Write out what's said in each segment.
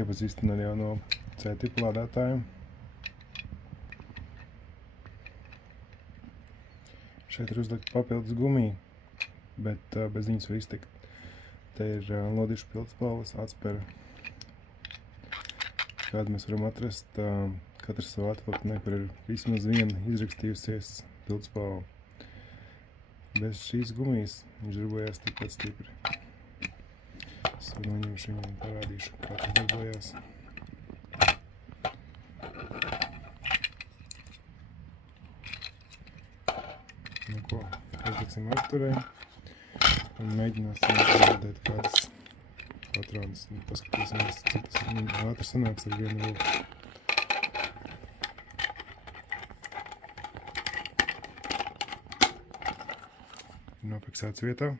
iepazīstina jau no C-tipa lādētājiem. Šeit ir uzlikta papildus gumija, bet bez viņas var iztikt. Te ir lodīšu pildspalvas, atspere, kādu mēs varam atrast katrs savu atvilknē, kur ir vismaz viena izrakstījusies pildspalva. Bez šīs gumijas viņš darbojās tikpat stipri. Es noņemšu viņu un parādīšu, kā tas darbojās. Nu ko, uzliksim apturē un mēģināsim parādīt kādas patronas. Paskatīsimies, cik tas ātri sanāks ar vienu roku. Ir nofiksēts vietā.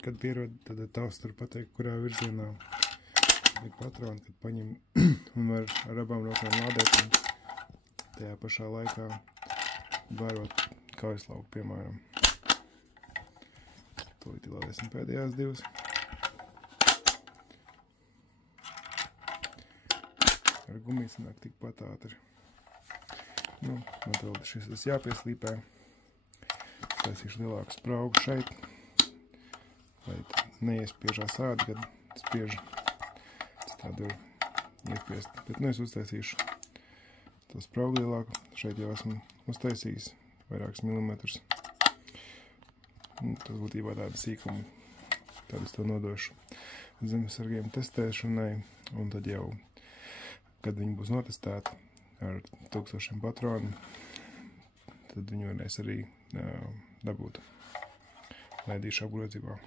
Kad pierod, tad tavs tur pateikt, kurā virzienā ir patroni, kad paņem un var ar abām rokām lādēt un tajā pašā laikā vērot kaujaslauku, piemēram. Tūlīt lādēsim pēdējās divas. Ar gumiju sanāk tikpat ātri. Nu, man vēl šis jāpieslīpē. Taisīšu lielāku spraugu šeit, lai neiespiežās ādi, kad spiež. Tas tādu iespiest. Bet nu es uztaisīšu to spraugu lielāku. Šeit jau esmu uztaisījis vairākus milimetrus. Tas būtībā tāda sīkuma. Tad es to nodošu zemesargiem testēšanai. Un tad jau, kad viņi būs notestēti ar 1000 patronu, tad viņi varēs arī dabūt laidīšu apgrozībā.